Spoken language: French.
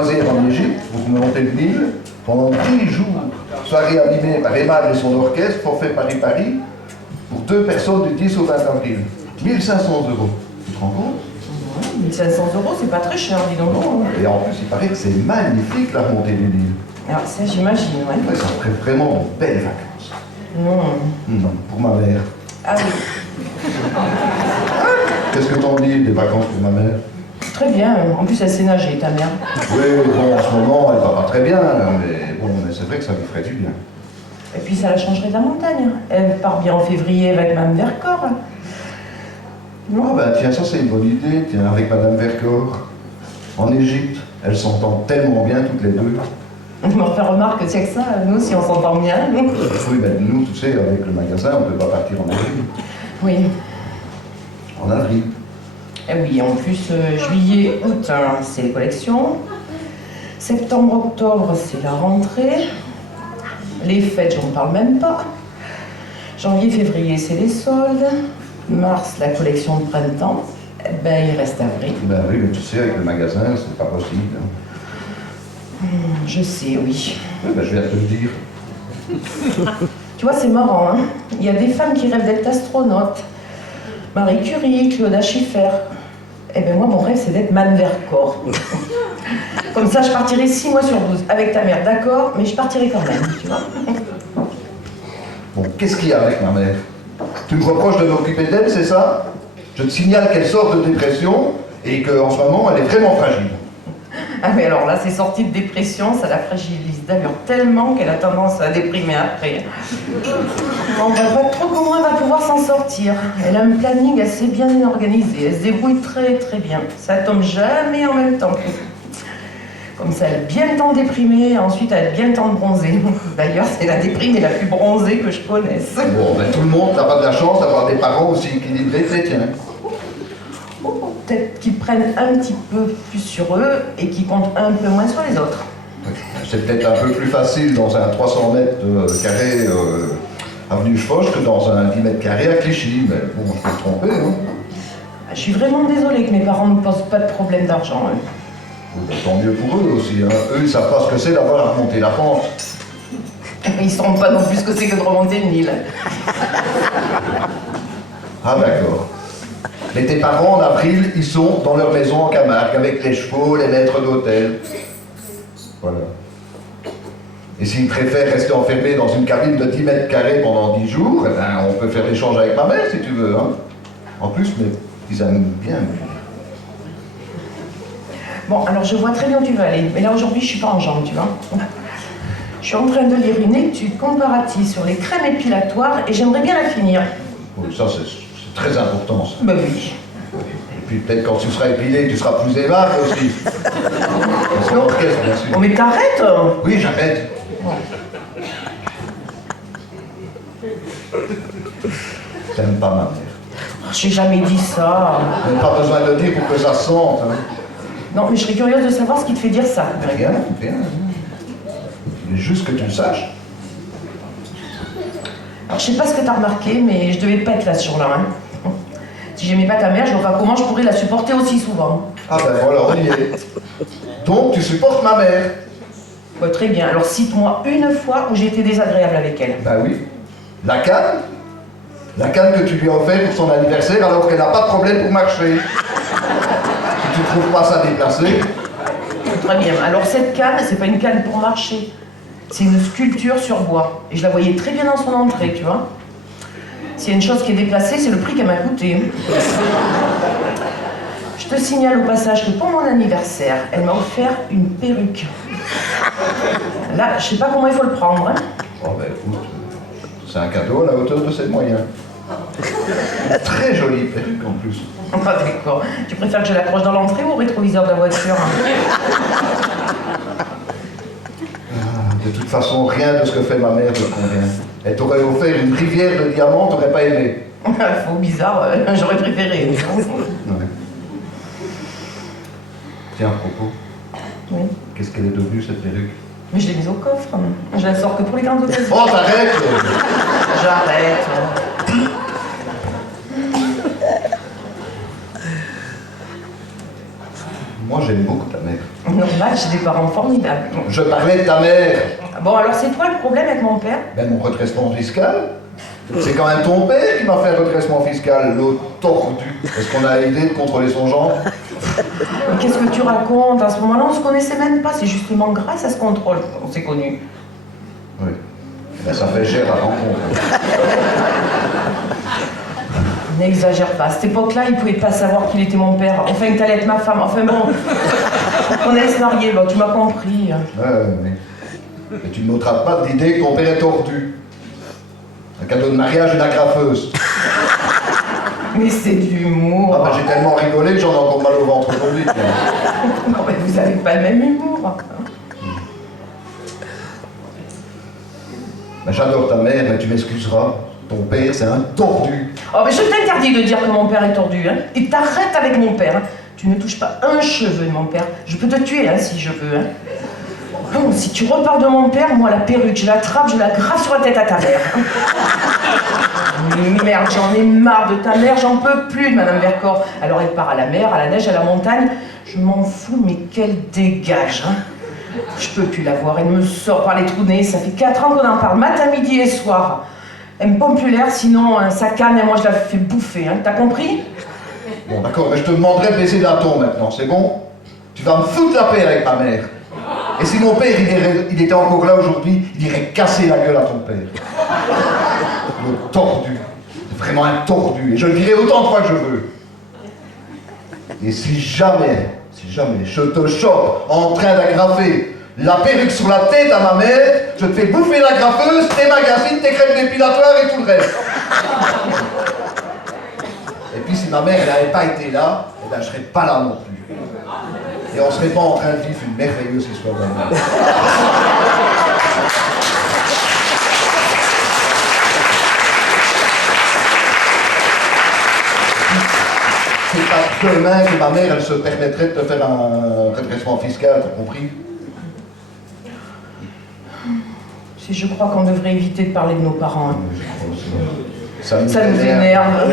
croisière en Égypte, vous montez le Nil, pendant 10 jours, soirée animée par Aimable et son orchestre, forfait Paris-Paris, pour 2 personnes du 10 au 20 avril. 1500 €. Tu te rends compte? 1500 €, c'est pas très cher, dis donc. Et en plus, il paraît que c'est magnifique la remontée du Nil. Alors ça, j'imagine, ouais. Ouais, ça ferait vraiment de belles vacances. Pour ma mère. Ah oui. Qu'est-ce que t'en dis des vacances pour ma mère? Très bien. En plus, elle sait nager, ta mère. Oui, bon, en ce moment, elle va pas très bien, mais c'est vrai que ça lui ferait du bien. Et puis, ça la changerait de la montagne. Elle part bien en février avec Mme Vercors. Ah ben tiens, ça c'est une bonne idée, tiens, avec Madame Vercors. En Égypte, elles s'entendent tellement bien toutes les deux. Je me refais remarque que c'est que ça, nous, si on s'entend bien. Oui, mais nous, tu sais, avec le magasin, on ne peut pas partir en avril. Oui. En avril. Et oui, en plus, juillet, août, hein, c'est les collections. Septembre, octobre, c'est la rentrée. Les fêtes, j'en parle même pas. Janvier, février, c'est les soldes. Mars, la collection de printemps. Eh ben, il reste avril. Ben oui, mais tu sais, avec le magasin, c'est pas possible. Je sais, oui. Oui, ben je viens de te le dire. Tu vois, c'est marrant, hein. Il y a des femmes qui rêvent d'être astronautes. Marie Curie, Claude Schiffer. Eh ben moi, mon rêve, c'est d'être Mme Vercors. Comme ça, je partirai 6 mois sur 12 avec ta mère, d'accord, mais je partirai quand même, tu vois. Bon, qu'est-ce qu'il y a avec ma mère? Tu me reproches de m'occuper d'elle, c'est ça? Je te signale qu'elle sort de dépression et qu'en ce moment, elle est vraiment fragile. Ah mais alors là, c'est sorti de dépression, ça la fragilise d'ailleurs tellement qu'elle a tendance à déprimer après. On voit pas trop comment elle va pouvoir s'en sortir. Elle a un planning assez bien organisé, elle se débrouille très très bien. Ça tombe jamais en même temps. Comme ça, elle a bien le temps de déprimer, ensuite elle a bien le temps de bronzer. D'ailleurs, c'est la déprimée la plus bronzée que je connaisse. Bon, ben tout le monde n'a pas de la chance d'avoir des parents aussi équilibrés chrétiens. Peut-être qu'ils prennent un petit peu plus sur eux et qu'ils comptent un peu moins sur les autres. C'est peut-être un peu plus facile dans un 300 mètres carrés avenue Foch que dans un 10 mètres carrés à Clichy, mais bon, je peux me tromper, hein. Je suis vraiment désolée que mes parents ne me posent pas de problème d'argent. Hein. Bon, tant mieux pour eux aussi, hein. Eux, ils savent pas ce que c'est d'avoir à remonter la pente. Ils ne sauront pas non plus ce que c'est que de remonter le Nil. Ah d'accord. Mais tes parents, en avril, ils sont dans leur maison en Camargue, avec les chevaux, les maîtres d'hôtel. Voilà. Et s'ils préfèrent rester enfermés dans une cabine de 10 mètres carrés pendant 10 jours, eh ben, on peut faire l'échange avec ma mère, si tu veux, hein. En plus, mais ils aiment bien. Bon, alors je vois très bien où tu veux aller, mais là aujourd'hui je suis pas en jambes, tu vois. Je suis en train de lire une étude comparative sur les crèmes épilatoires et j'aimerais bien la finir. Oui, ça, c'est très important, ça. Ben oui. Et puis peut-être quand tu seras épilé, tu seras plus aimable aussi. C'est l'orchestre, bien sûr. Oh mais t'arrêtes. Oui, j'arrête. T'aimes pas ma mère. J'ai jamais dit ça. Il n'y a pas besoin de le dire pour que ça se sente, hein. Non, mais je serais curieuse de savoir ce qui te fait dire ça. Rien, rien. Il est juste que tu le saches. Alors je sais pas ce que t'as remarqué, mais je devais pas être là ce jour-là. Hein. Si j'aimais pas ta mère, je vois pas comment je pourrais la supporter aussi souvent. Ah ben voilà, on y est. Donc tu supportes ma mère. Ouais, très bien. Alors cite-moi une fois où j'ai été désagréable avec elle. Ben oui. La canne. La canne que tu lui as offert pour son anniversaire alors qu'elle n'a pas de problème pour marcher. Si tu trouves pas ça déplacé. Très bien. Alors cette canne, c'est pas une canne pour marcher. C'est une sculpture sur bois. Et je la voyais très bien dans son entrée, tu vois. S'il y a une chose qui est déplacée, c'est le prix qu'elle m'a coûté. Je te signale au passage que pour mon anniversaire, elle m'a offert une perruque. Là, je sais pas comment il faut le prendre. Hein. Oh ben écoute, c'est un cadeau à la hauteur de ses moyens. Très jolie perruque en plus. Ah d'accord. Tu préfères que je l'accroche dans l'entrée ou au rétroviseur de la voiture? De toute façon, rien de ce que fait ma mère me convient. Elle t'aurait offert une rivière de diamants, t'aurais pas aimé. Faux bizarre, j'aurais préféré. Ouais. Tiens, à propos, Oui. qu'est-ce qu'elle est devenue cette perruque? Mais je l'ai mise au coffre. Je la sors que pour les grandes occasions. Oh, t'arrêtes! J'arrête. Moi, j'aime beaucoup ta mère. Normal, j'ai des parents formidables. Je parlais de ta mère. Bon, alors c'est quoi le problème avec mon père? Ben, mon redressement fiscal. C'est quand même ton père qui m'a fait un redressement fiscal, l'autre tordu. Est-ce qu'on a aidé de contrôler son genre? Mais qu'est-ce que tu racontes? À ce moment-là, on se connaissait même pas. C'est justement grâce à ce contrôle qu'on s'est connus. Oui. Ben, ça fait cher à rencontre. N'exagère pas. À cette époque-là, il pouvait pas savoir qu'il était mon père. Enfin, que t'allais être ma femme. Enfin bon, on allait se marier. Bon, tu m'as compris. Mais tu ne m'ôteras pas de l'idée que ton père est tordu. Un cadeau de mariage, une agrafeuse. Mais c'est de l'humour. Ah ben, j'ai tellement rigolé que j'en ai encore mal au ventre aujourd'hui. Non, mais vous avez pas le même humour. Ben, j'adore ta mère, mais tu m'excuseras. Ton père, c'est un tordu. Oh, mais je t'interdis de dire que mon père est tordu, hein. Et t'arrêtes avec mon père, hein. Tu ne touches pas un cheveu de mon père. Je peux te tuer, hein, si je veux, hein. Oh, si tu reparles de mon père, moi, la perruque, je l'attrape, je la grave sur la tête à ta mère. Mais merde, j'en ai marre de ta mère, j'en peux plus de Madame Vercors. Alors elle part à la mer, à la neige, à la montagne. Je m'en fous, mais qu'elle dégage, hein. Je peux plus la voir, elle me sort par les trous de nez. Ça fait 4 ans qu'on en parle, matin, midi et soir. Elle me pompe plus l'air, sinon ça canne et moi je la fais bouffer, hein. T'as compris? Bon, d'accord, mais je te demanderai de baisser d'un ton maintenant, c'est bon? Tu vas me foutre la paix avec ta mère. Et si mon père, il était encore là aujourd'hui, il irait casser la gueule à ton père. Le tordu. C'est vraiment un tordu. Et je le dirai autant de fois que je veux. Et si jamais je te chope en train d'agrafer la perruque sur la tête à ma mère, je te fais bouffer la graffeuse, tes magazines, tes crèmes dépilatoires et tout le reste. Et puis si ma mère n'avait pas été là, eh ben, je serais pas là non plus. Et on serait pas en train de vivre une merveilleuse histoire d'amour. C'est pas demain que ma mère, elle se permettrait de te faire un redressement fiscal, t'as compris? Si je crois qu'on devrait éviter de parler de nos parents, hein. Ça Ça nous énerve.